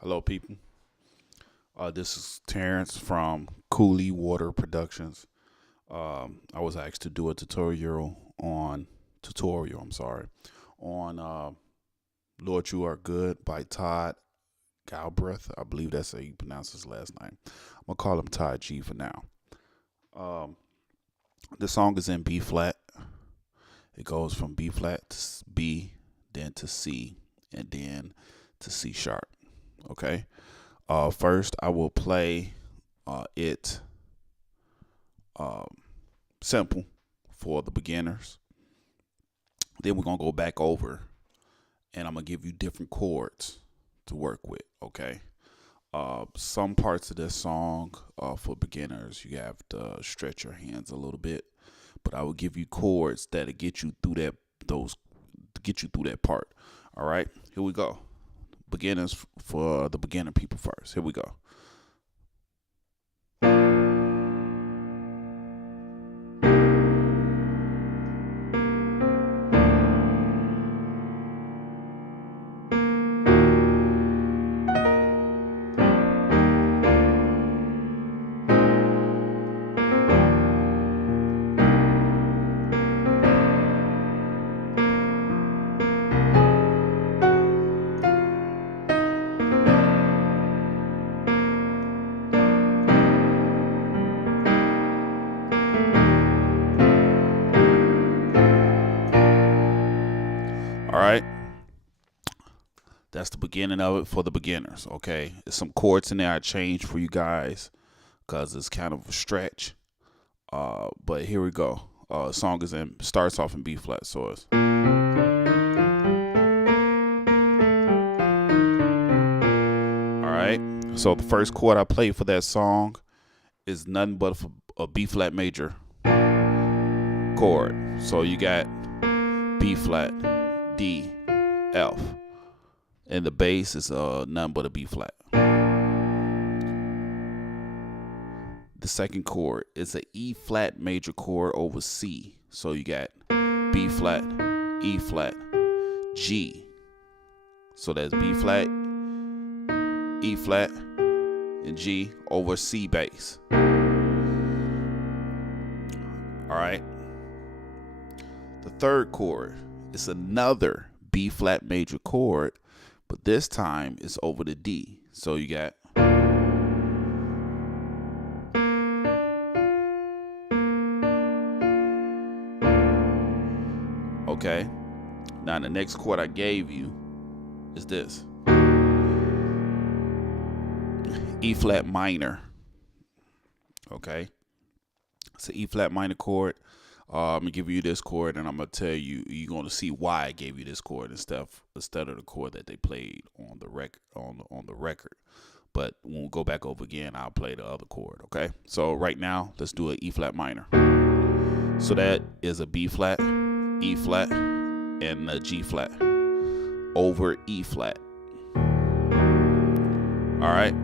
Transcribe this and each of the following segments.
Hello, people. This is Terrence from Cooley Water Productions. I was asked to do a tutorial. I'm sorry, on "Lord You Are Good" by Todd Galberth. I believe that's how you pronounce his last name. I'm gonna call him Todd G for now. Um, the song is in B flat. It goes from B flat to B, then to C, and then to C sharp. Okay. First, I will play it um, simple for the beginners. Then we're gonna go back over, and I'm gonna give you different chords to work with. Okay. Some parts of this song for beginners, you have to stretch your hands a little bit, but I will give you chords that'll get you through that part. All right. Here we go. Beginners for the beginner people first. Here we go. All right. That's the beginning of it for the beginners. Okay. There's some chords in there I changed for you guys because it's kind of a stretch. But here we go. Song starts off in B flat, so it's all right. So the first chord I played for that song is nothing but a B flat major chord. So you got B flat, D, F, and the bass is nothing but a B flat. The second chord is an E flat major chord over C. So you got B flat, E flat, G. So that's B flat, E flat, and G over C bass. All right. The third chord is another B flat major chord, but this time it's over the D. So you got okay. Now the next chord I gave you is this. E flat minor. Okay. It's an E flat minor chord. I'm gonna give you this chord, and I'm gonna tell you you're gonna see why I gave you this chord instead of the chord that they played on the record on the record. But when we go back over again, I'll play the other chord. Okay. So right now, let's do an E flat minor. So that is a B flat, E flat, and a G flat over E flat. All right.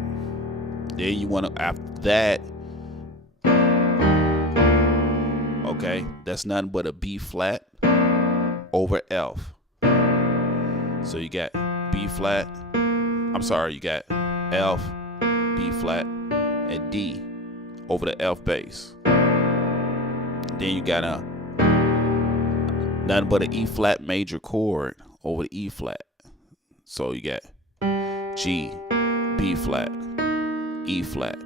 Then you want to after that. Okay, that's nothing but a B flat over F. So you got B flat. I'm sorry, you got F, B flat, and D over the F bass. Then you got nothing but an E flat major chord over the E flat. So you got G, B flat, E flat.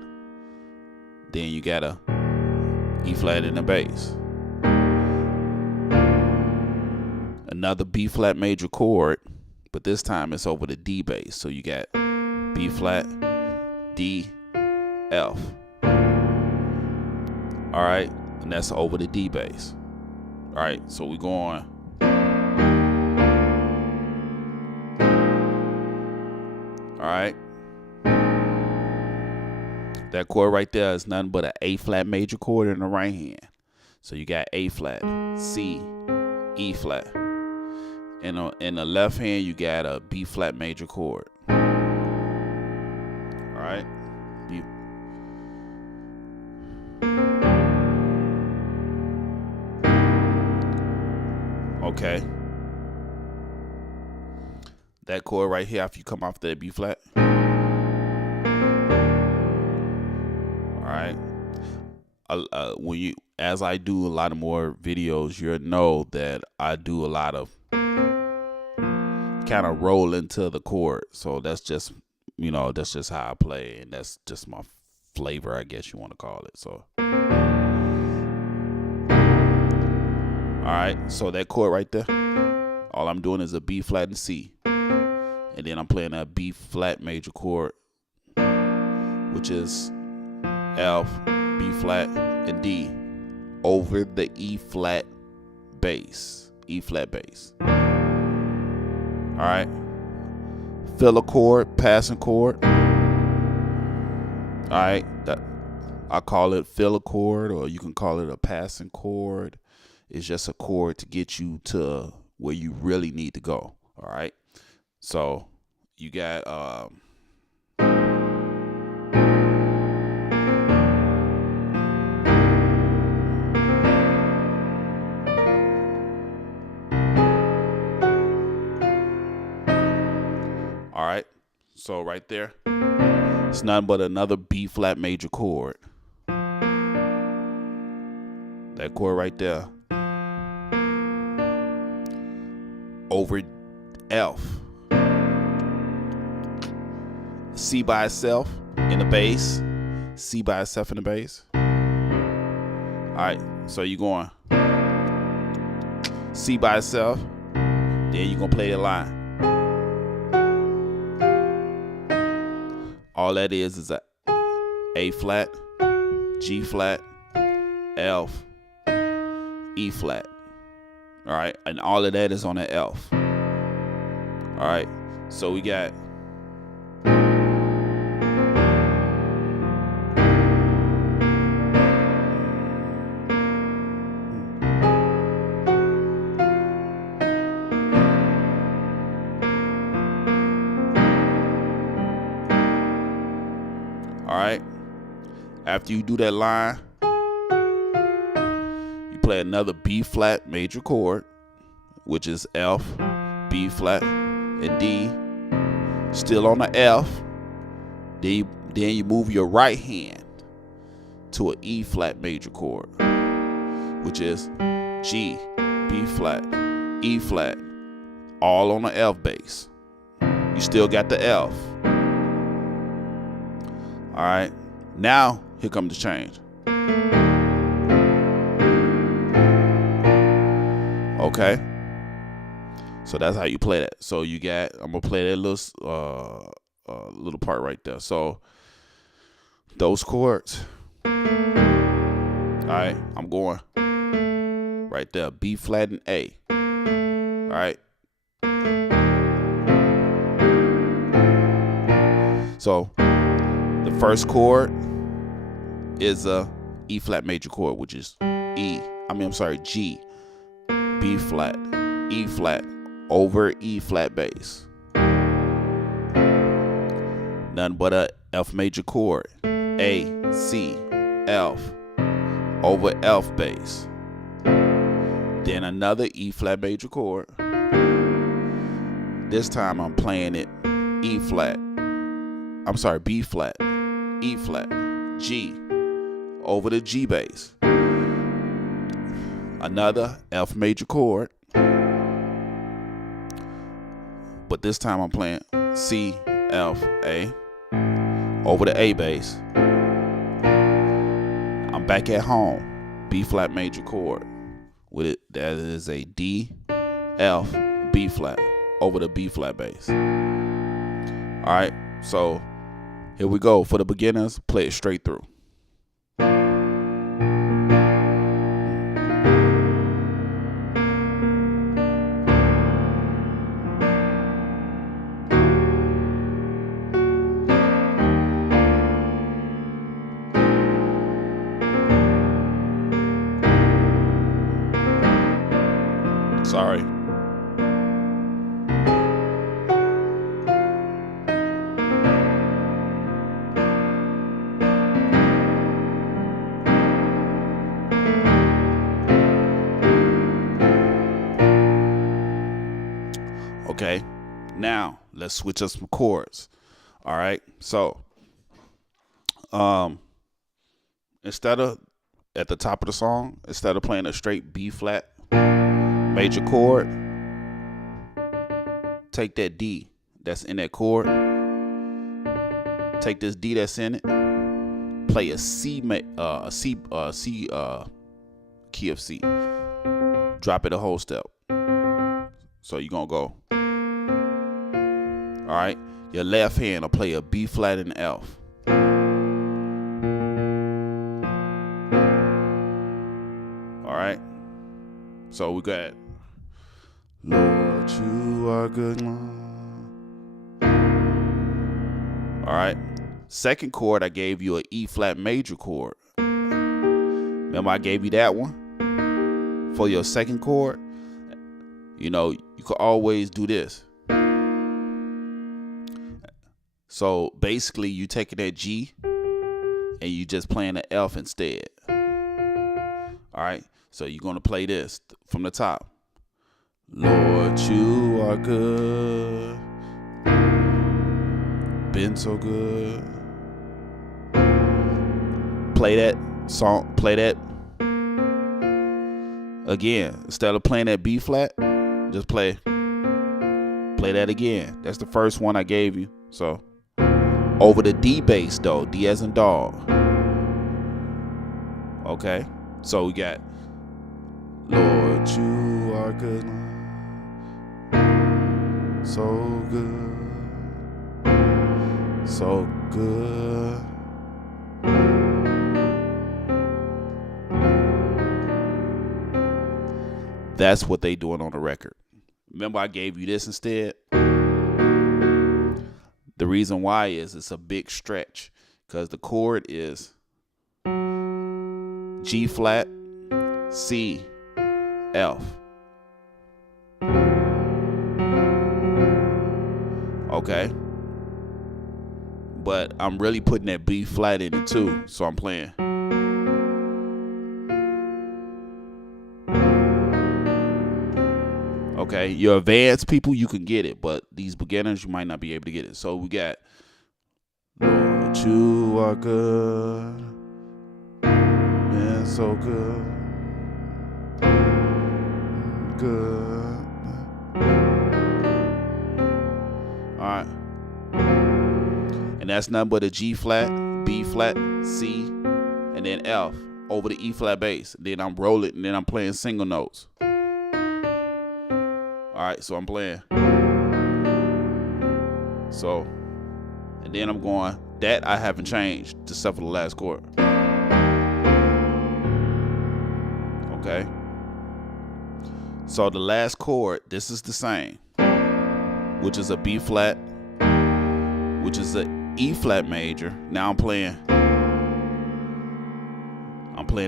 Then you got a E flat in the bass. Another B flat major chord, but this time it's over the D bass. So you got B flat, D, F. All right, and that's over the D bass. All right, so we go on. All right. That chord right there is nothing but an A flat major chord in the right hand. So you got A flat, C, E flat. And in the left hand, you got a B flat major chord. All right. Okay. That chord right here, after you come off that B flat, right. As I do a lot of more videos, you'll know that I do a lot of kind of roll into the chord. So that's just, that's just how I play, and that's just my flavor, I guess you want to call it. So, all right. So that chord right there, all I'm doing is a B flat and C, and then I'm playing a B flat major chord, which is F, B flat, and D over the E flat bass. E flat bass. All right. Fill a chord, passing chord. All right. I call it fill a chord, or you can call it a passing chord. It's just a chord to get you to where you really need to go. All right. So you got all right. So right there, it's nothing but another B flat major chord. That chord right there over F. C by itself in the bass. C by itself in the bass. All right, so you're going C by itself, then you're going to play the line. All that is A flat, G flat, F, E flat. All right, and all of that is on the F. All right, so we got all right. After you do that line, you play another B flat major chord, which is F, B flat, and D. Still on the F. Then you move your right hand to an E flat major chord, which is G, B flat, E flat, all on the F bass. You still got the F. All right. Now, here comes the change. Okay. So that's how you play that. So you got, I'm going to play that little part right there. So those chords. All right. I'm going right there. B flat and A. All right. So the first chord is a E flat major chord, which is G, B flat, E flat over E flat bass. Nothing but a F major chord, A, C, F over F bass. Then another E flat major chord. This time I'm playing it B flat, E flat, G over the G bass. Another F major chord, but this time I'm playing C, F, A over the A bass. I'm back at home, B flat major chord with it. That is a D, F, B flat over the B flat bass. All right, so here we go. For the beginners, play it straight through. Sorry. Okay, now let's switch up some chords. All right, so instead of at the top of the song, instead of playing a straight B flat major chord, take that D that's in that chord, take this D that's in it, play a C key of C, drop it a whole step. So you're gonna go, all right, your left hand will play a B flat and F. All right, so we got Lord, you are good. All right, second chord, I gave you an E flat major chord. Remember I gave you that one for your second chord? You know, you could always do this. So basically you taking that G and you just playing the F instead. All right, so you're gonna play this from the top. Lord, you are good, been so good. Play that song, play that again. Instead of playing that B flat, just play that again. That's the first one I gave you. So over the D bass though, D as in dog. Okay, so we got Lord, you are good, so good, so good. That's what they doing on the record. Remember I gave you this instead? The reason why is it's a big stretch because the chord is G flat, C, F. Okay. But I'm really putting that B flat in it too, so I'm playing. Okay, your advanced people, you can get it, but these beginners, you might not be able to get it. So we got Lord, you are good, man, so good, good. All right, and that's nothing but a G flat, B flat, C, and then F over the E flat bass. Then I'm rolling, and then I'm playing single notes. All right, so I'm playing. So, and then I'm going, that I haven't changed except for the last chord. Okay. So the last chord, this is the same, which is a B flat, which is a E flat major. Now I'm playing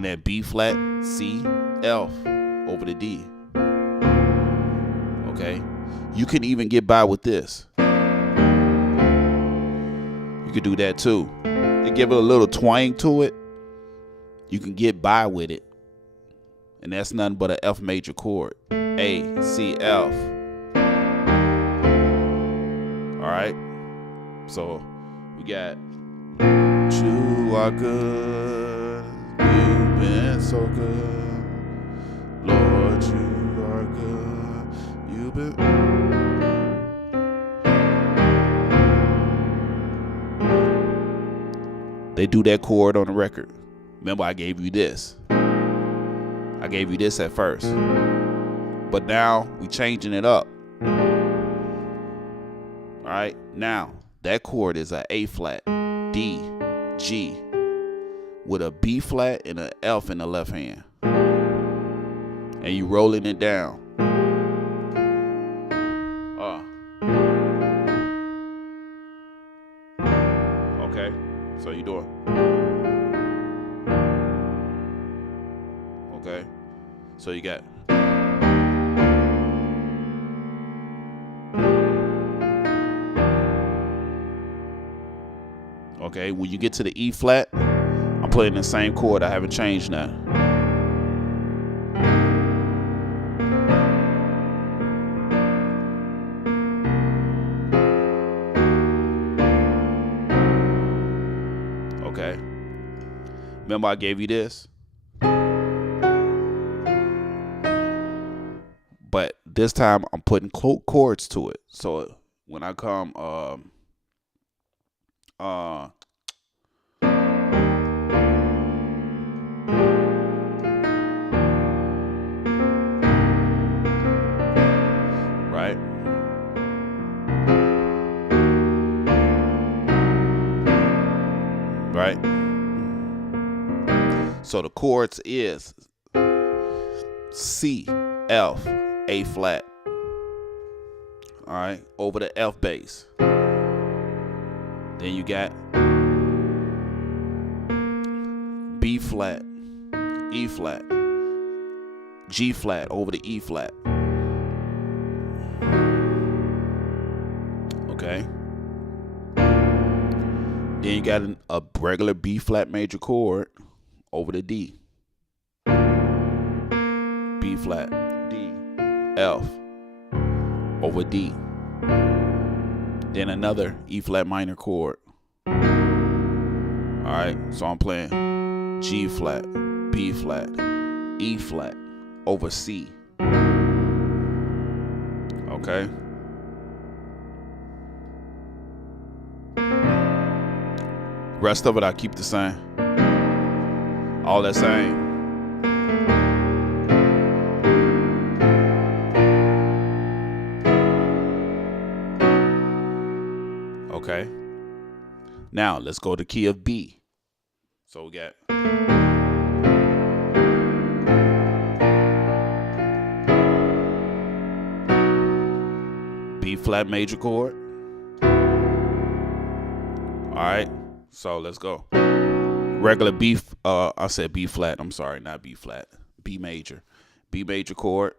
that B flat, C, F over the D. Okay, you can even get by with this. You could do that too. You give it a little twang to it, you can get by with it. And that's nothing but an F major chord. A, C, F. All right. So we got you are good. You've been so good. Lord, you are good. You've been. They do that chord on the record. Remember, I gave you this. I gave you this at first. But now we changing it up. All right. Now that chord is a A flat, D, G, with a B flat and an F in the left hand. And you rolling it down. Okay. So you doing. Okay. So you got. Okay, when you get to the E flat, I'm playing the same chord. I haven't changed that. Okay. Remember I gave you this? But this time I'm putting chords to it. So when I come right? Right? So the chords is C, F, A flat. All right, over the F bass. Then you got B flat, E flat, G flat over the E flat. Okay. Then you got a regular B flat major chord over the D. B flat, D, F, over D. Then another E flat minor chord. Alright, so I'm playing G flat, B flat, E flat, over C. Okay? Rest of it I keep the same. All that same. Okay. Now let's go to key of B. So we got B flat major chord. Alright, so let's go. Regular B, I said B flat. I'm sorry, not B flat. B major. B major chord.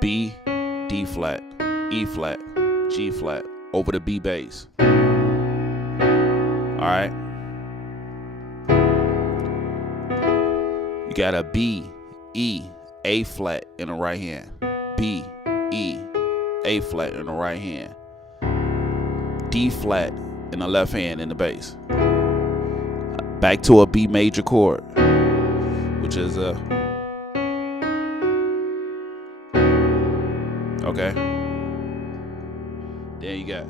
B, D flat, E flat, G flat, over the B bass. Alright. You got a B, E, A flat in the right hand. B, E, A flat in the right hand. D flat in the left hand in the bass. Back to a B major chord, which is a okay. Then you got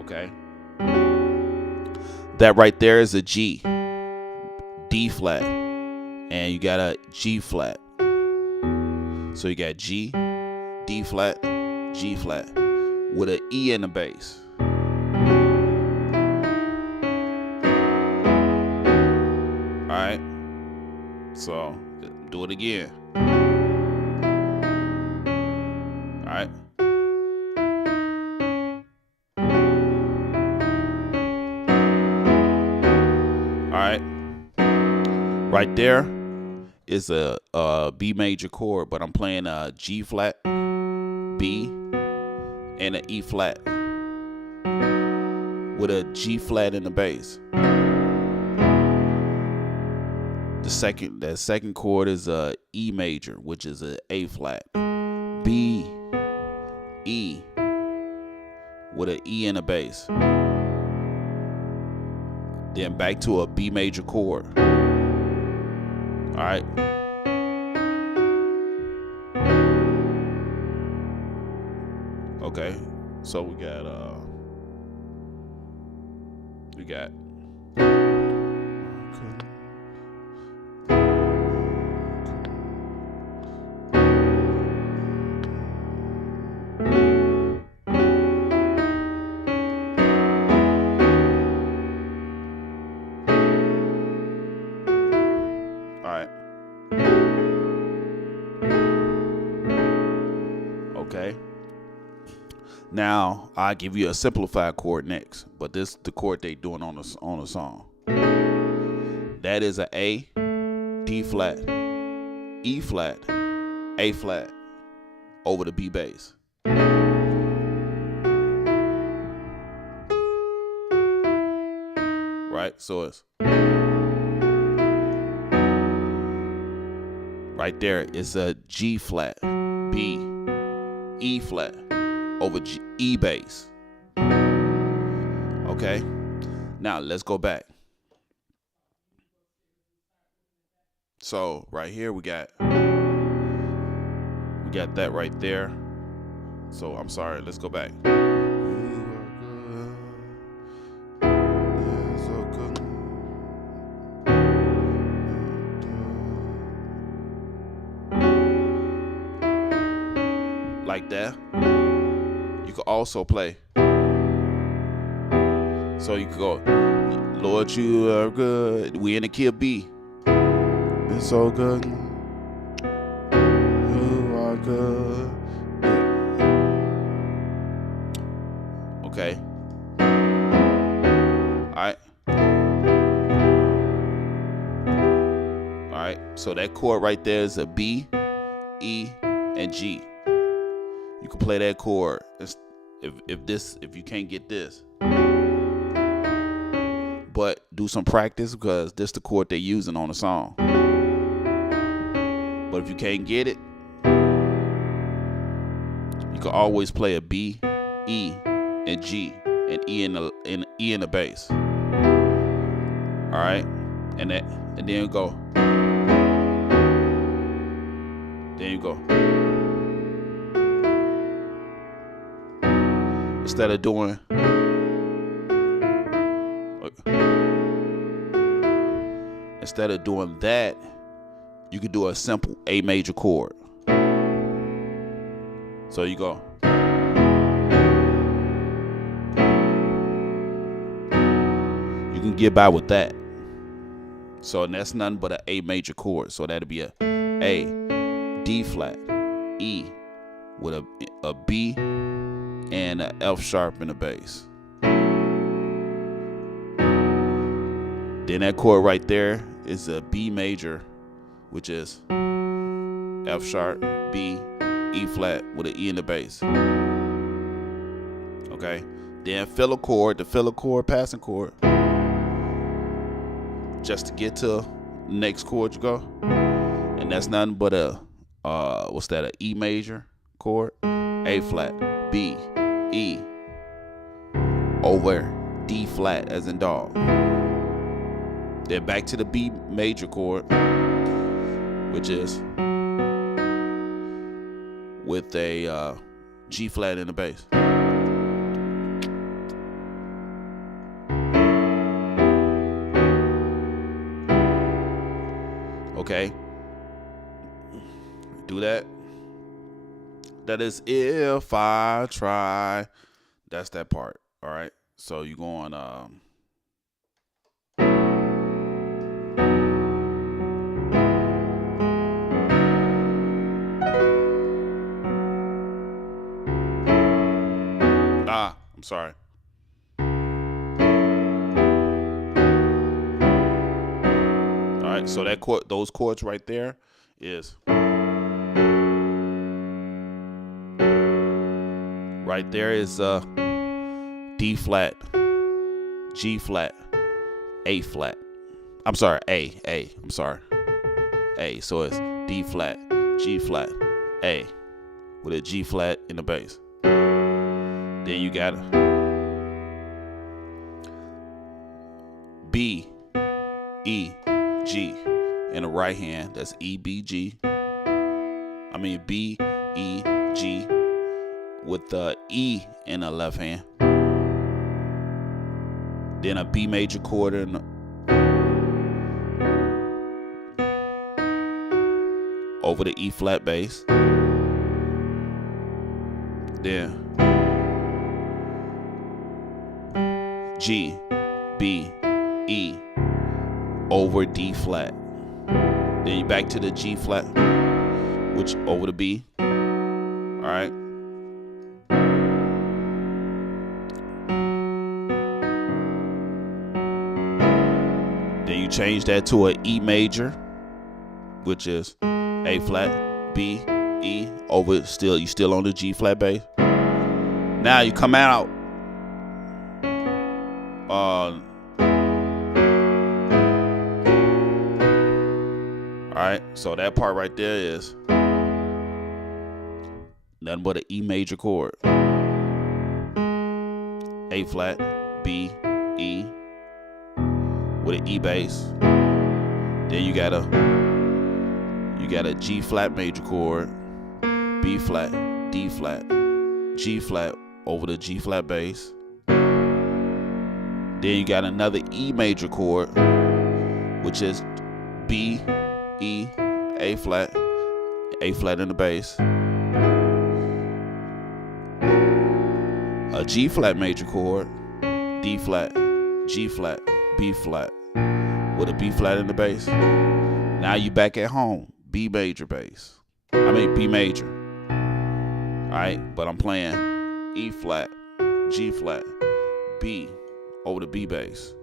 okay. That right there is a G, D flat, and you got a G flat. So you got G, D flat, G flat, with an E in the bass. Alright, so do it again. Alright. Alright. Right there is a B major chord, but I'm playing a G flat, B, and an E flat with a G flat in the bass. The second chord is a E major, which is a A flat, B, E, with an E in the bass. Then back to a B major chord. All right. Okay. So we got okay. Now I give you a simplified chord next, but this is the chord they doing on a song. That is a A, D flat, E flat, A flat, over the B bass. Right, so it's right there. It's a G flat, B, E flat, over E bass. Okay, now let's go back. So right here we got that right there. So I'm sorry, let's go back. Like that. You could also play. So you could go, Lord, you are good. We in the key of B. It's so good. You are good. Okay. Alright. Alright. So that chord right there is a B, E, and G. You can play that chord if you can't get this. But do some practice because this is the chord they're using on the song. But if you can't get it, you can always play a B, E, and G, and E in the bass. All right, and then you go. Then you go. Instead of doing that, you could do a simple A major chord. So you go. You can get by with that. So that's nothing but an A major chord. So that'd be a A, D flat, E with a B and an F sharp in the bass. Then that chord right there is a B major, which is F sharp, B, E flat with an E in the bass. Okay. Then fill a chord, the fill a chord, passing chord. Just to get to the next chord you go. And that's nothing but a what's that? A E major chord, A flat, B, E over D flat as in dog. Then back to the B major chord, which is with a G flat in the bass. Okay. Do that. That is if I try. That's that part. All right. So you go on I'm sorry. All right, so that chord, those chords right there is right there is D flat, G flat, A flat. I'm sorry, A. I'm sorry, A. So it's D flat, G flat, A, with a G flat in the bass. Then you got B, E, G in the right hand. That's E, B, G. I mean B, E, G with the E in the left hand. Then a B major chord in over the E flat bass. Then G, B, E over D flat. Then you back to the G flat, which over the B. All right. Then you change that to an E major, which is A flat, B, E over. You still on the G flat bass. Now you come out. Alright, so that part right there is nothing but an E major chord. A flat, B, E with an E bass. Then you got a G flat major chord, B flat, D flat, G flat over the G flat bass. Then you got another E major chord, which is B, E, A flat in the bass. A G flat major chord, D flat, G flat, B flat with a B flat in the bass. Now you back at home, B major bass. B major. Alright, but I'm playing E flat, G flat, B over the B bass.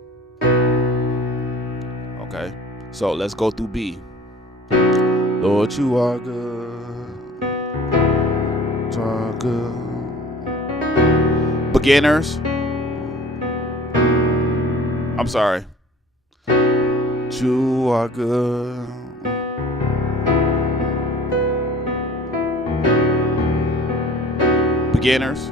Okay, so let's go through B. Lord, you are good. You are good. Beginners. I'm sorry. You are good. Beginners.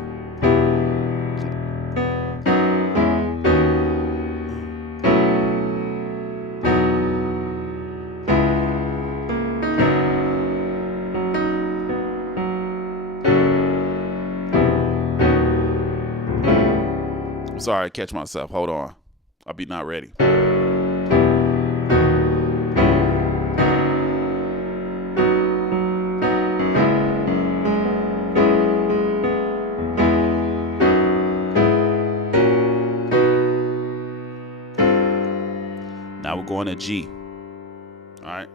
I'm sorry, I catch myself. Hold on. I'll be not ready. Now we're going to G. All right.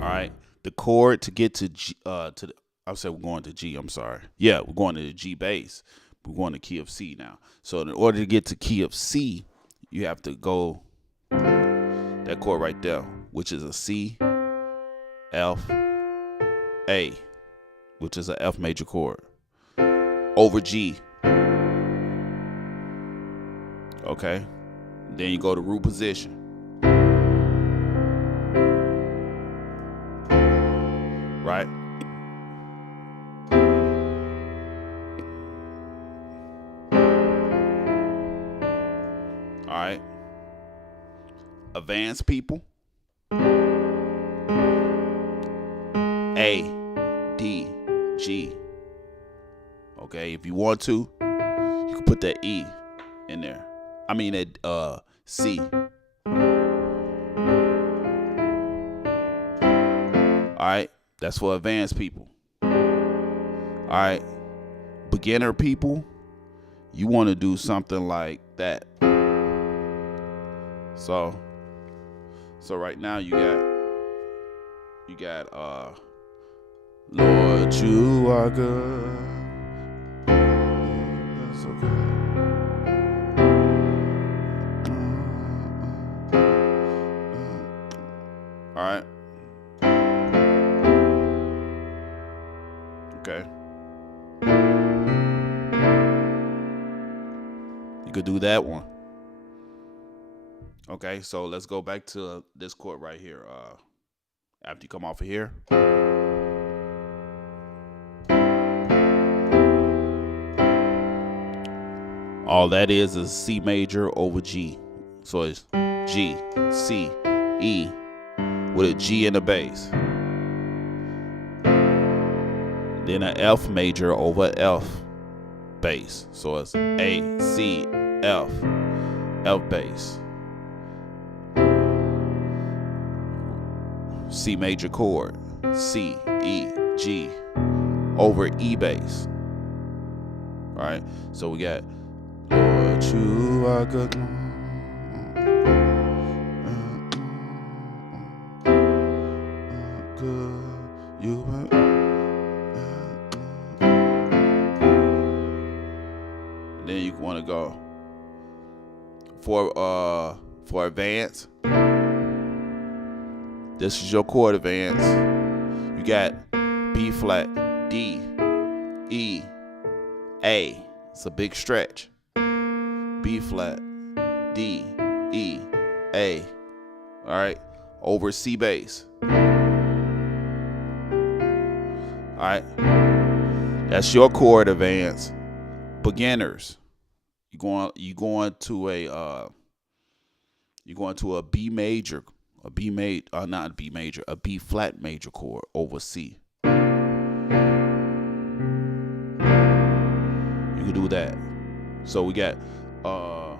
All right. The chord to get to G, I said we're going to G. I'm sorry. Yeah, we're going to the G bass. We're going to key of C now. So in order to get to key of C, you have to go that chord right there, which is a C, F, A, which is a F major chord, over G. Okay. Then you go to root position. Right? All right. Advanced people. A, D, G. Okay, if you want to, you can put that E in there. That C. Alright, that's for advanced people. Alright, beginner people, you want to do something like that. So right now you got Lord, you are good. That's okay. All right. Okay. You could do that one. Okay, so let's go back to this chord right here. After you come off of here. All that is C major over G. So it's G, C, E with a G in the bass. Then an F major over F bass. So it's A, C, F, F bass. C major chord, C, E, G over E bass. All right, so we got Lord, you are good. Then you want to go for advance. This is your chord advance. You got B flat, D, E, A. It's a big stretch. B flat, D, E, A. All right, over C bass. All All right. That's your chord advance. Beginners. You're going to a B major, not a B major, a B flat major chord over C. You can do that. So we got all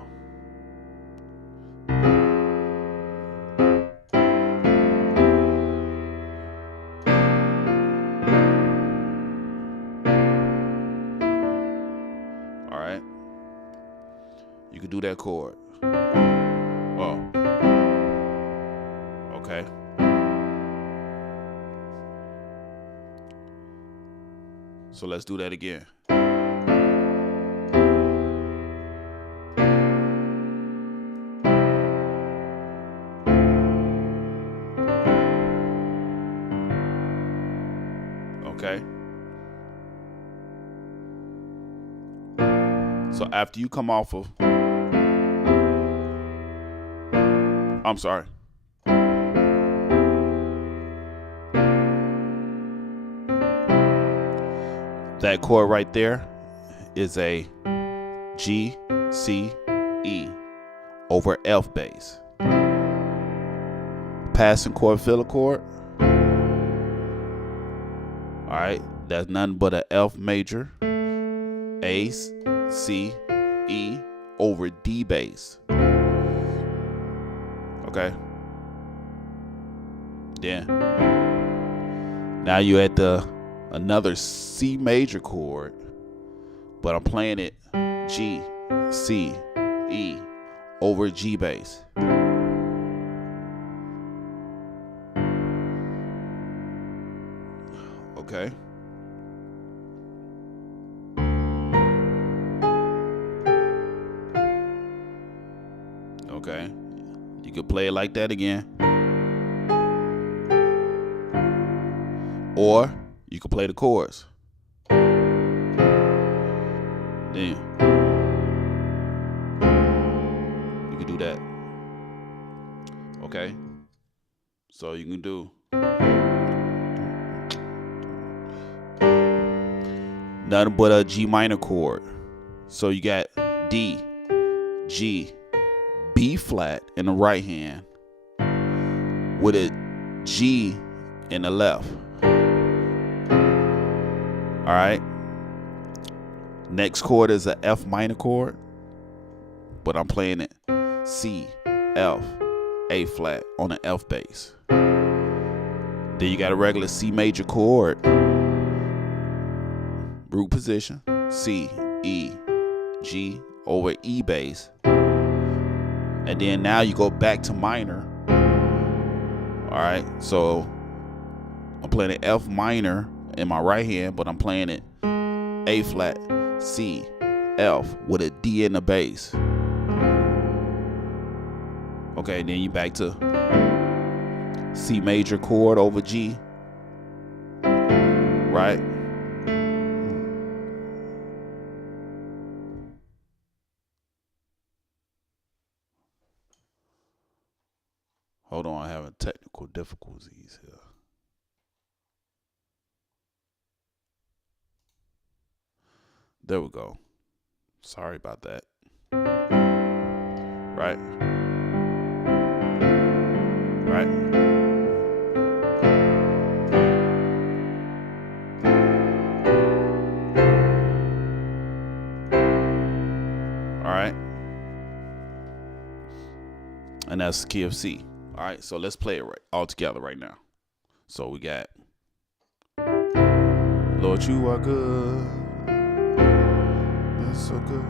right. You can do that chord. Oh. Okay. So let's do that again. Okay. So after you come off of, I'm sorry. That chord right there is a G, C, E over F bass. Passing chord, filler chord. All right, that's nothing but a F major, A, C, E over D bass. Okay. Then now you're at another C major chord, but I'm playing it G, C, E over G bass. Okay. Okay. You could play it like that again. Or you could play the chords. Then you can do that. Okay. So you can do nothing but a G minor chord. So you got D, G, B flat in the right hand with a G in the left. All right. Next chord is a F minor chord, but I'm playing it C, F, A flat on an F bass. Then you got a regular C major chord, root position, C, E, G over E bass. And then now you go back to minor. All right, so I'm playing an F minor in my right hand, but I'm playing it A flat, C, F with a D in the bass. Okay, then you back to C major chord over G. Right? Hold on, I'm having technical difficulties here. There we go. Sorry about that. Right? Right? All right. And that's the key of C. All right, so let's play it right all together right now. So we got Lord, you are good. You're so good.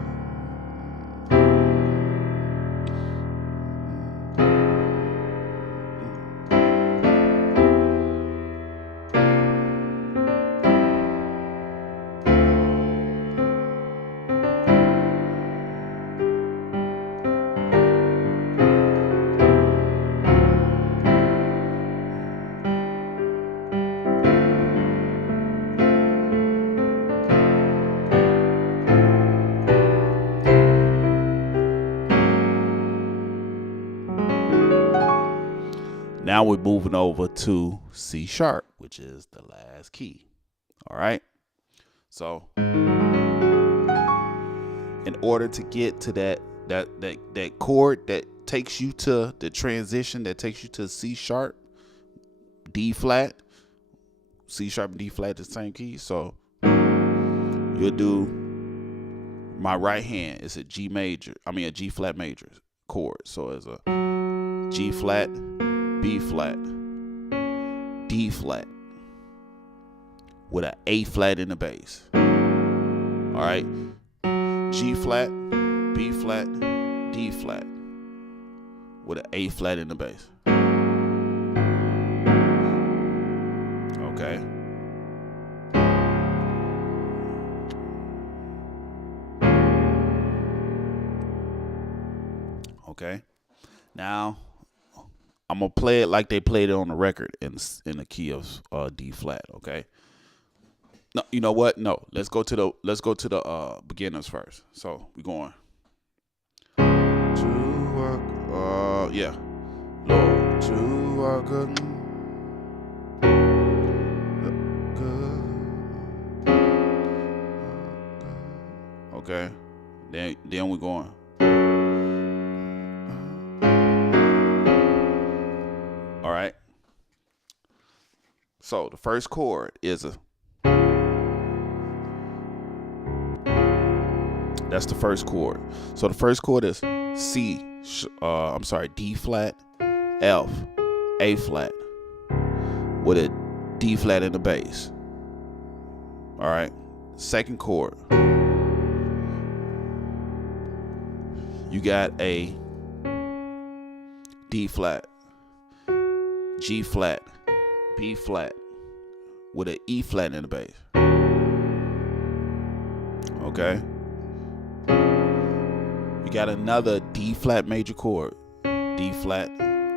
Now we're moving over to C sharp, which is the last key. All right. So in order to get to that chord that takes you to the transition, that takes you to C sharp, D flat, C sharp and D flat, the same key. So you'll do my right hand is a G flat major chord. So it's a G flat, B flat, D flat with an A flat in the bass. All right. G flat, B flat, D flat with an A flat in the bass. Okay. Okay. Now I'm gonna play it like they played it on the record in the key of D flat. Okay. No, you know what? No, let's go to the beginners first. So we're going to work. Yeah, Lord, to work good. Okay, then we're going. All right. So the first chord is a. That's the first chord. So the first chord is D flat, F, A flat, with a D flat in the bass. All right. Second chord, you got a D flat, G flat, B flat, with an E flat in the bass. Okay. You got another D flat major chord, D flat,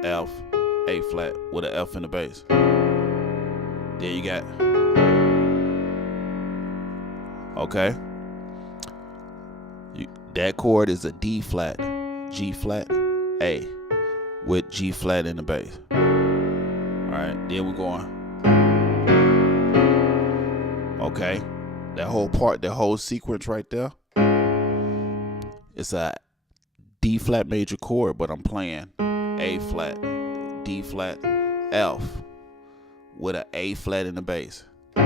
F, A flat with an F in the bass. Then you got, okay, that chord is a D flat, G flat, A with G flat in the bass. All right, then we're going. Okay, that whole sequence right there. It's a D flat major chord, but I'm playing A flat, D flat, F with an A flat in the bass. All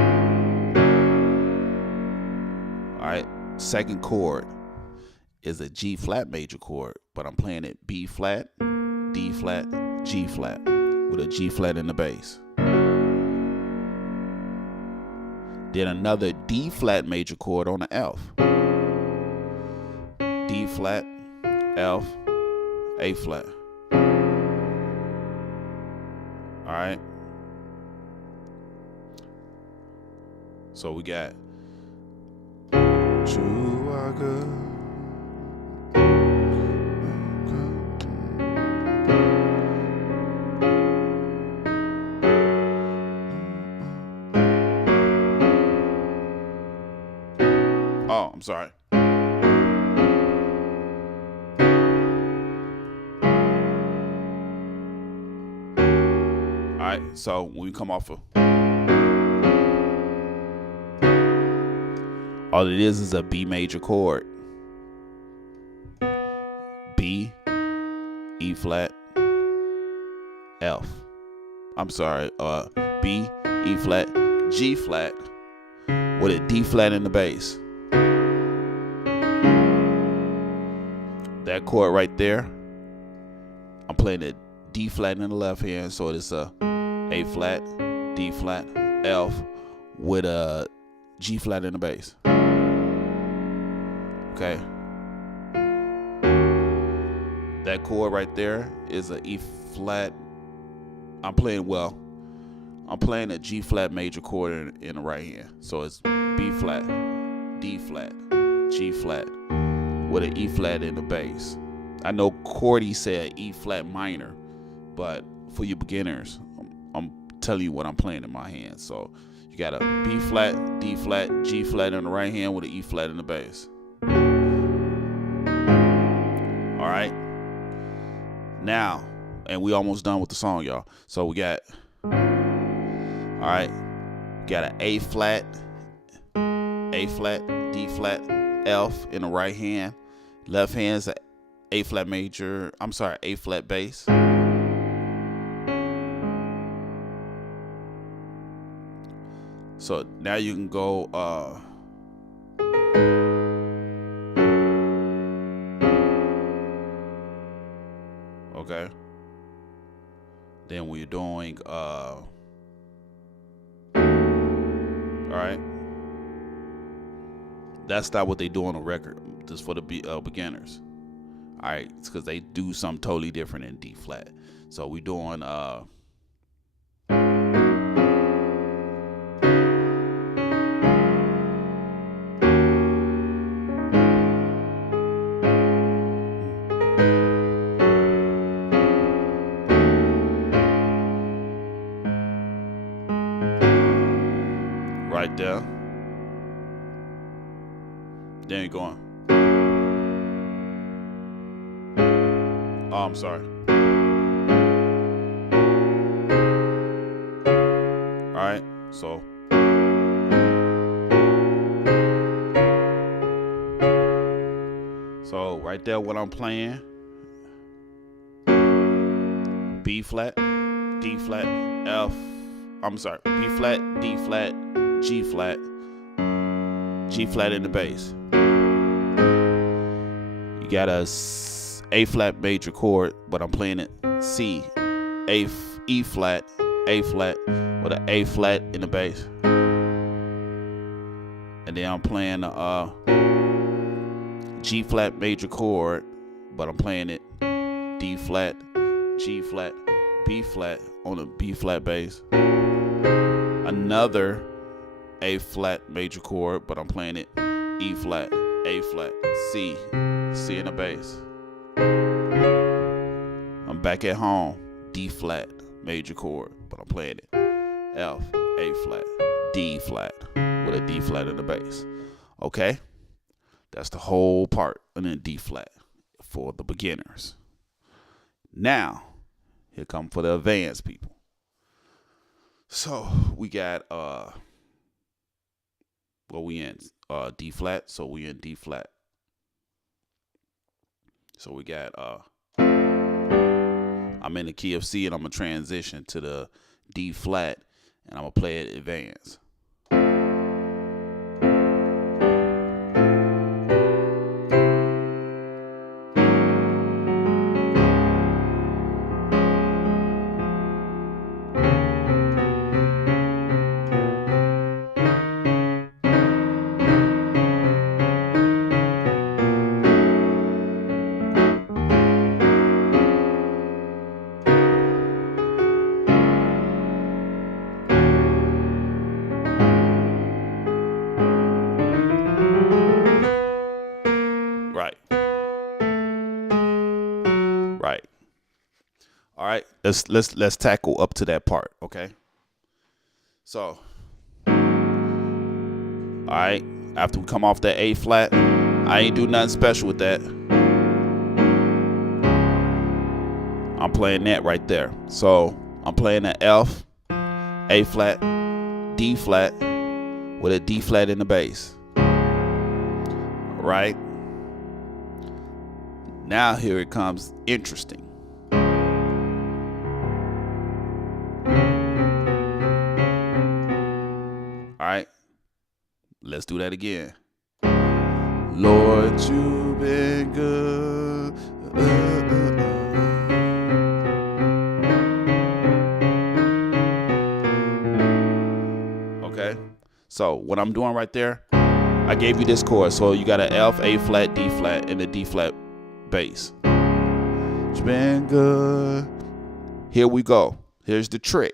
right, second chord is a G flat major chord, but I'm playing it B flat, D flat, G flat with a G flat in the bass. Then another D flat major chord on the F. D flat, F, A flat. All right. So we got true are good. Oh, I'm sorry. Alright, so when we come off of, all it is a B major chord. B, E flat, F. I'm sorry, B, E flat, G flat with a D flat in the bass. That chord right there, I'm playing a D flat in the left hand, so it's a flat, D flat, F with a G flat in the bass. Okay. That chord right there is a E flat. I'm playing a G flat major chord in the right hand. So it's B flat, D flat, G flat with an E flat in the bass. I know Cordy said E flat minor, but for you beginners, I'm telling you what I'm playing in my hand. So you got a B flat, D flat, G flat in the right hand with an E flat in the bass. All right. Now, and we almost done with the song, y'all. So we got, all right, got an A flat, A flat, D flat, F in the right hand. Left hand's A flat major, A flat bass. So now you can go okay. Then when you're doing all right. That's not what they do on the record. Just for the beginners. All right, it's because they do something totally different in D flat. So we doing right there. Then you're going. Oh, I'm sorry. All right, so right there, what I'm playing: B flat, D flat, F. B flat, D flat, G flat, G flat in the bass. You got a A flat major chord, but I'm playing it C, E flat, A flat with an A flat in the bass. And then I'm playing a G flat major chord, but I'm playing it D flat, G flat, B flat on a B flat bass. Another A flat major chord, but I'm playing it E flat, A flat, C in the bass. I'm back at home, D flat major chord, but I'm playing it F, A flat, D flat with a D flat in the bass. Okay, that's the whole part, and then D flat for the beginners. Now, here come for the advanced people. So we got we in D flat, so we in D flat. So we got I'm in the key of C, and I'm gonna transition to the D flat, and I'm gonna play it advanced. Right. All right. Let's tackle up to that part, okay? So, all right. After we come off that A flat, I ain't do nothing special with that. I'm playing that right there. So I'm playing an F, A flat, D flat with a D flat in the bass. All right. Now here it comes interesting. All right, let's do that again. Lord, you've been good. Okay, so what I'm doing right there, I gave you this chord. So you got an F, A flat, D flat, and a D flat bass. It's been good. Here we go. Here's the trick.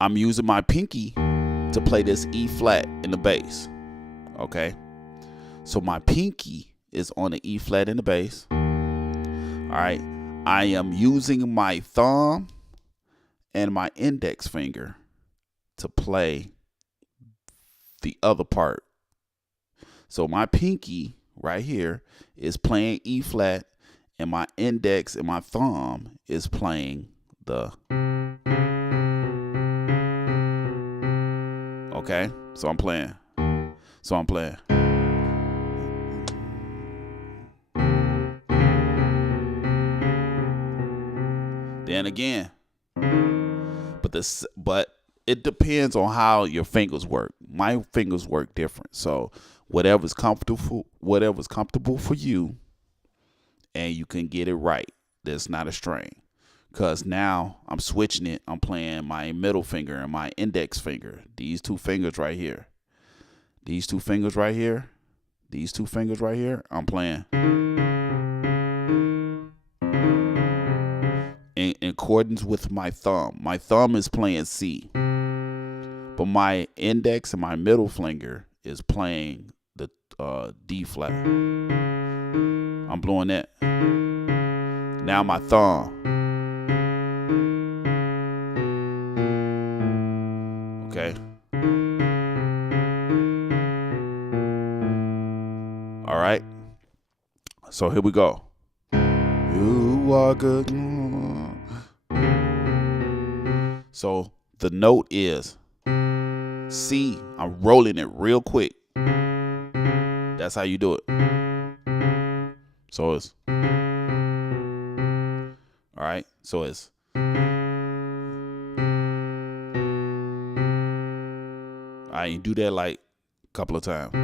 I'm using my pinky to play this E flat in the bass. Okay. So my pinky is on the E flat in the bass. All right. I am using my thumb and my index finger to play the other part. So my pinky right here is playing E flat, and my index and my thumb is playing the. Okay, So I'm playing. Then again. But it depends on how your fingers work. My fingers work different. So whatever's comfortable for you, and you can get it right. That's not a strain. Because now I'm switching it. I'm playing my middle finger and my index finger. These two fingers right here. I'm playing in accordance with my thumb. My thumb is playing C. But my index and my middle finger is playing the D flat. I'm blowing that. Now my thumb. Okay. All right. So here we go. You are good. So the note is C. I'm rolling it real quick. That's how you do it. So it's all right. So it's I do that like a couple of times.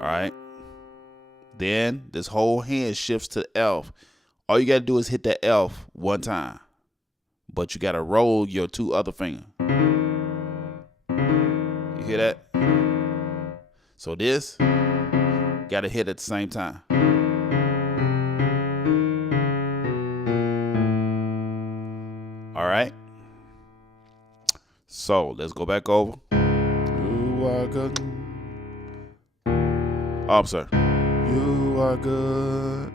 All right. Then this whole hand shifts to F. All you got to do is hit that F one time. But you got to roll your two other fingers. You hear that? So this, got to hit at the same time. All right. So let's go back over. You are good. Oh, I'm sorry. You are good.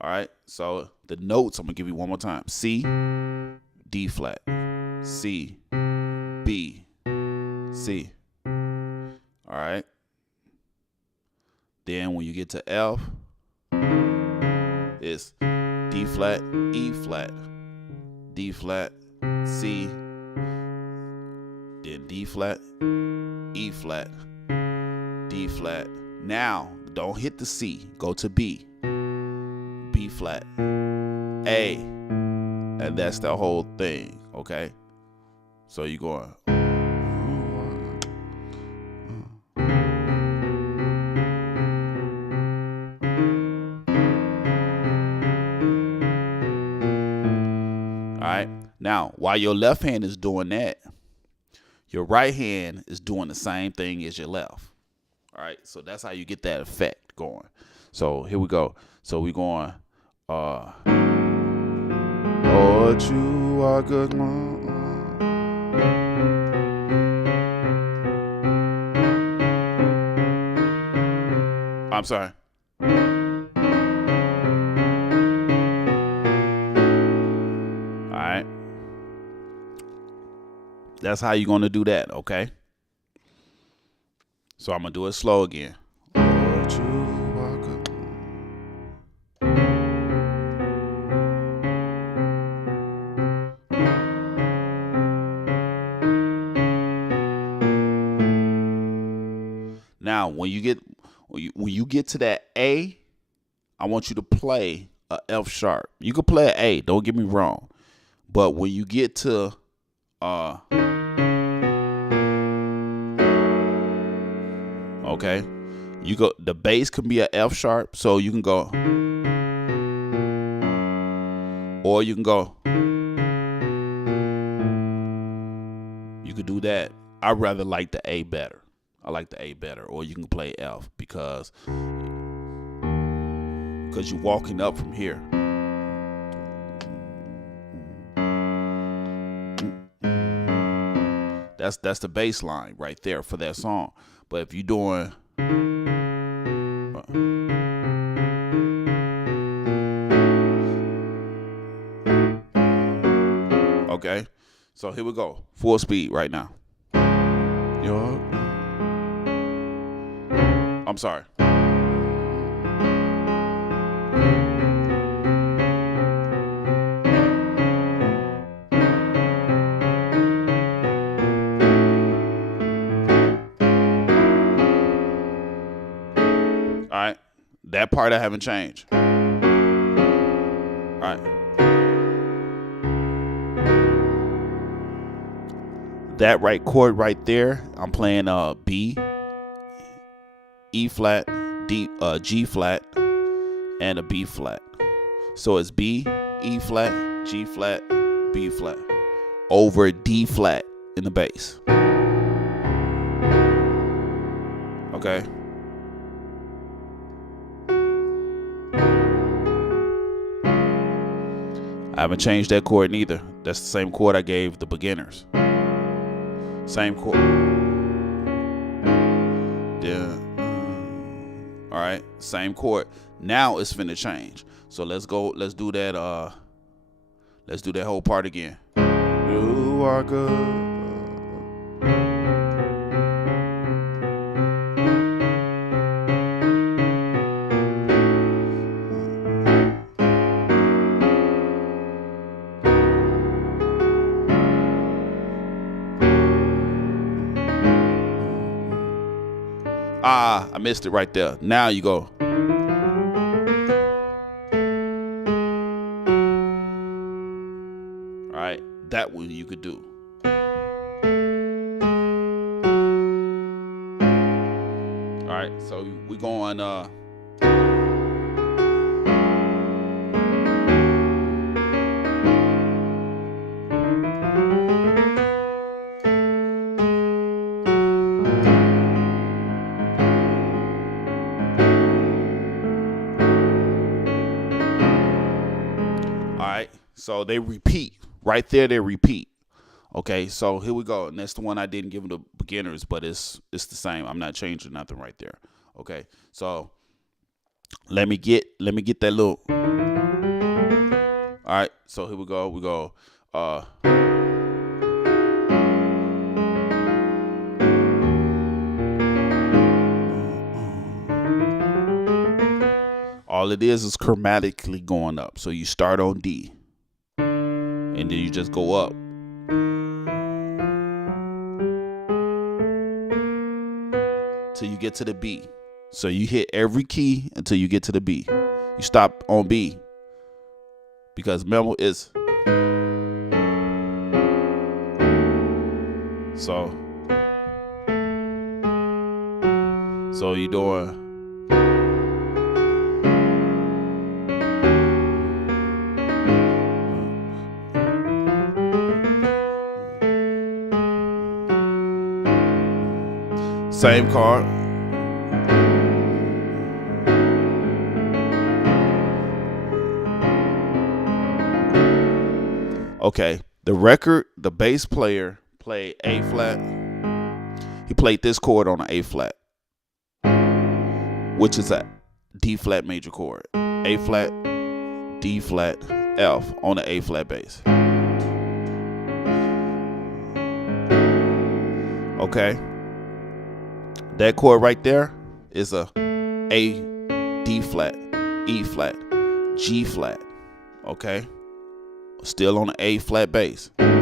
All right. So the notes, I'm going to give you one more time. C, D flat, C, B, C. All right. Then when you get to F, it's D flat, E flat, D flat, C, then D flat, E flat, D flat. Now, don't hit the C. Go to B. B flat, A, and that's the whole thing, okay? So you're going. All right. Now, while your left hand is doing that, your right hand is doing the same thing as your left. All right. So that's how you get that effect going. So here we go. So we're going, Lord, you are good. I'm sorry. All right. That's how you're going to do that, okay? So I'm going to do it slow again. Lord, you are good. Now, when you get to that A, I want you to play a F sharp. You can play an A, don't get me wrong. But when you get to okay, you go, the bass can be a F sharp, so you can go, or you can go, you could do that. I rather like the A better. I like the A better, or you can play F because you're walking up from here. That's the bass line right there for that song. But if you're doing okay, so here we go, full speed right now. I'm sorry. All right. That part I haven't changed. All right. That right chord right there, I'm playing B, E flat, D, G flat, and a B flat. So it's B, E flat, G flat, B flat over D flat in the bass. Okay. I haven't changed that chord neither. That's the same chord I gave the beginners. Same chord. Yeah. All right. Same chord. Now it's finna change. So let's go. Let's do that. Let's do that whole part again. You are good. I missed it right there. Now you go. All right, that one you could do. All right, so we going. So they repeat. Right there, they repeat. Okay, so here we go. And that's the one I didn't give them the beginners, but it's the same. I'm not changing nothing right there. Okay, so let me get that little. All right, so here we go. We go. All it is chromatically going up. So you start on D. And then you just go up. Till you get to the B. So you hit every key until you get to the B. You stop on B. Because remember is. So you're doing. Same chord. Okay, the record, the bass player played A flat. He played this chord on an A flat, which is a D flat major chord. A flat, D flat, F on the A flat bass. Okay. That chord right there is a D flat, E flat, G flat. Okay. Still on the A flat bass. And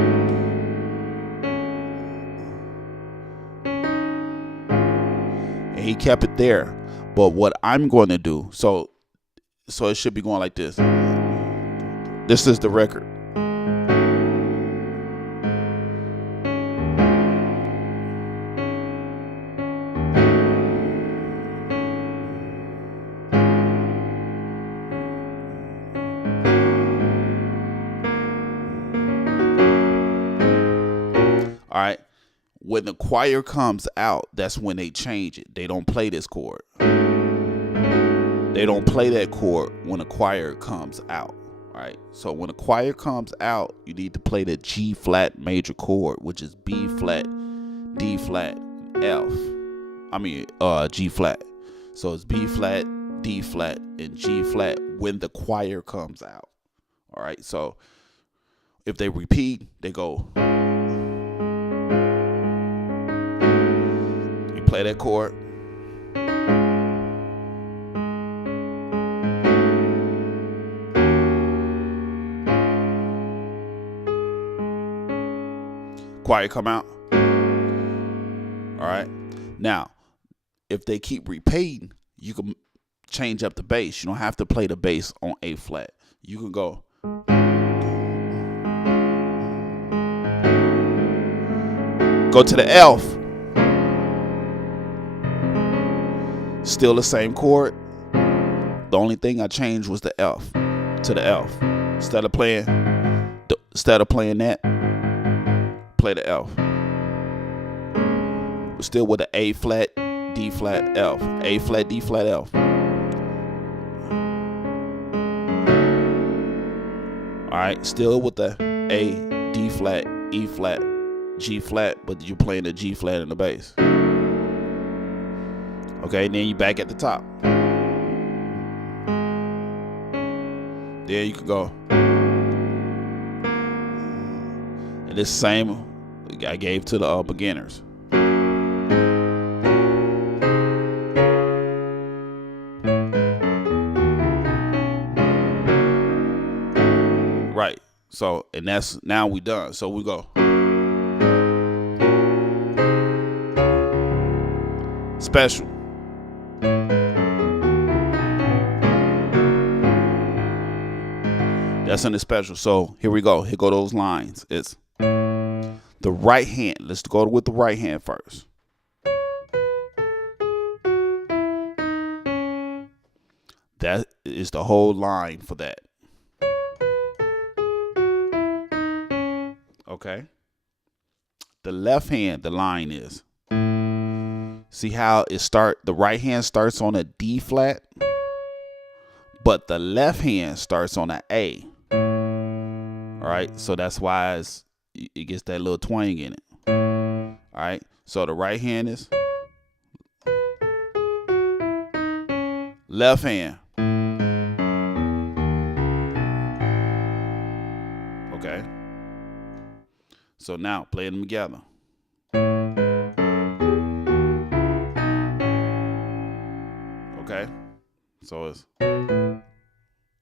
he kept it there. But what I'm going to do, so it should be going like this. This is the record. All right. When the choir comes out, that's when they change it. They don't play this chord. They don't play that chord when the choir comes out. All right. So when the choir comes out, you need to play the G flat major chord, which is B flat, D flat, F. G flat. So it's B flat, D flat, and G flat when the choir comes out. All right. So if they repeat, they go. Play that chord. Choir come out. All right. Now, if they keep repeating, you can change up the bass. You don't have to play the bass on A flat. You can go. Go to the F. Still the same chord. The only thing I changed was the F to the F. Instead of playing that, play the F. Still with the A flat, D flat, F. A flat, D flat, F. Alright, still with the A, D flat, E flat, G flat, but you're playing the G flat in the bass. Okay, then you back at the top. There you can go. And this same I gave to the beginners. Right. So, and that's, now we done. So we go. Special. That's in the special. So here we go. Here go those lines. It's the right hand. Let's go with the right hand first. That is the whole line for that. Okay. The left hand, the line is. See how it the right hand starts on a D flat, but the left hand starts on an A. All right, so that's why it gets that little twang in it. All right, so the right hand is left hand. Okay. So now play them together. Okay. So it's,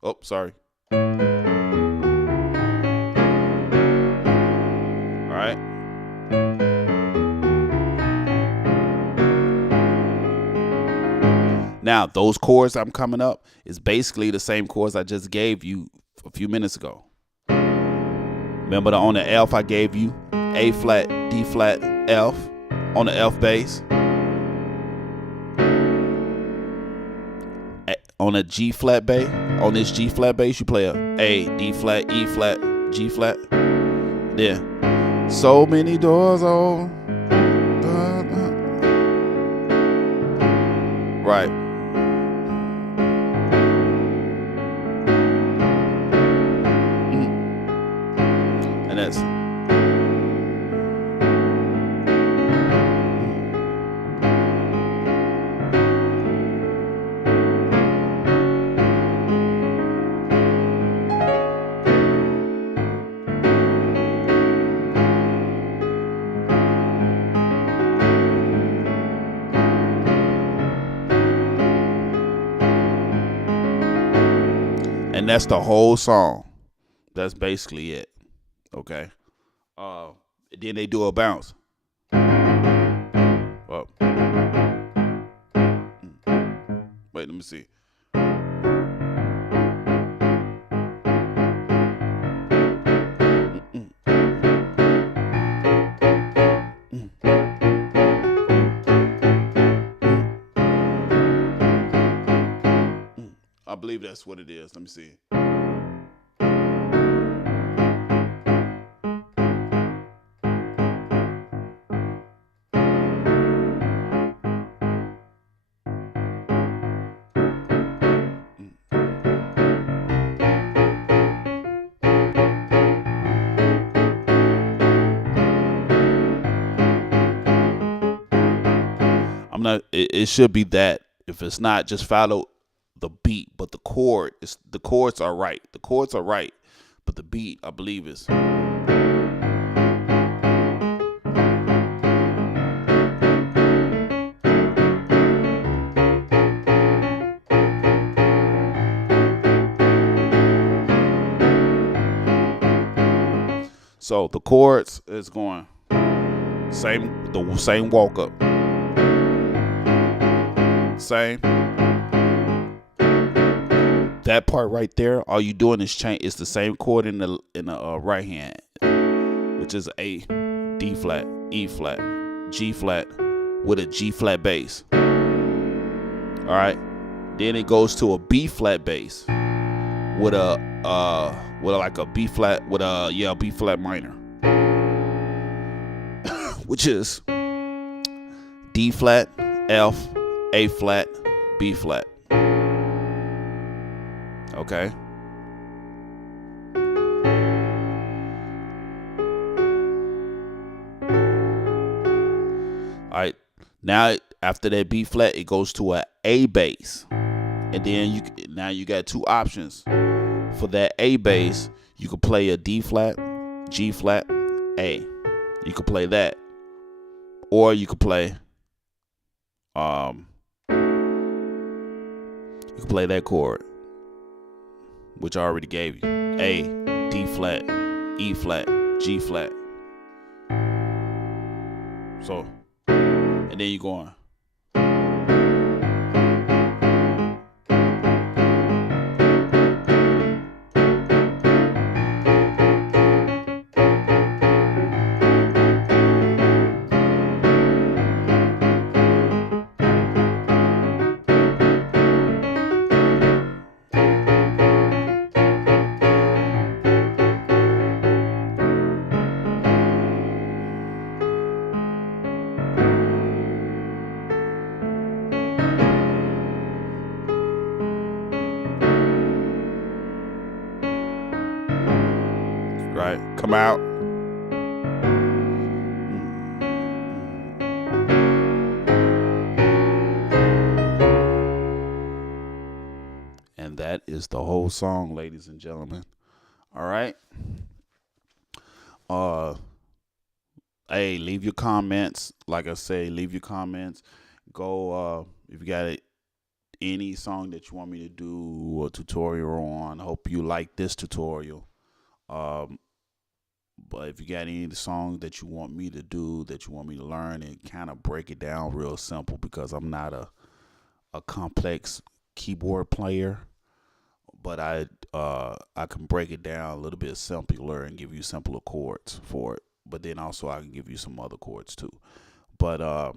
oh, sorry. All right. Now, those chords I'm coming up is basically the same chords I just gave you a few minutes ago. Remember on the F I gave you A flat, D flat, F on the F bass. On a G flat bass, on this G flat bass, you play A, D flat, E flat, G flat. There. So many doors on. Right. And that's. And that's the whole song. That's basically it. Okay. Then they do a bounce. Well, wait, let me see. I believe that's what it is. Let me see. I'm not. It should be that. If it's not, just follow the beat, but the chords are right. The chords are right, but the beat, I believe, is. So the chords is going the same walk up. Same. that part right there, all you doing is change. It's the same chord in the right hand, which is A, D flat, E flat, G flat with a G flat bass. All right. Then it goes to a B flat bass with like a B flat with a B flat minor, which is D flat, F, A flat, B flat. Okay. All right. Now after that B flat, it goes to a A bass, and then you got two options for that A bass. You could play a D flat, G flat, A. You could play that, or you could play that chord, which I already gave you. A, D flat, E flat, G flat. So, and then you go on. Right, come out. And that is the whole song, ladies and gentlemen. All right. Hey, leave your comments. Like I say, leave your comments. Go if you got any song that you want me to do a tutorial on. I hope you like this tutorial. But if you got any of the songs that you want me to do, that you want me to learn, and kind of break it down real simple, because I'm not a complex keyboard player, but I can break it down a little bit simpler and give you simpler chords for it. But then also I can give you some other chords too. But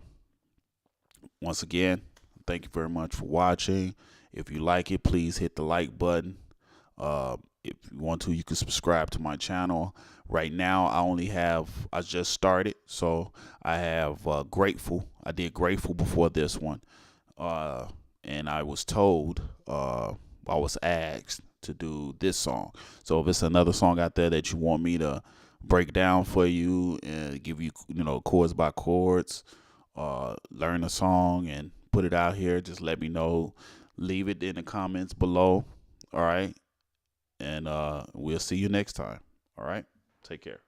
once again, thank you very much for watching. If you like it, please hit the like button. If you want to, you can subscribe to my channel. Right now, I just started, so I have Grateful. I did Grateful before this one, and I was told, I was asked to do this song. So if it's another song out there that you want me to break down for you and give you, chords by chords, learn a song and put it out here, just let me know. Leave it in the comments below. All right. And we'll see you next time. All right. Take care.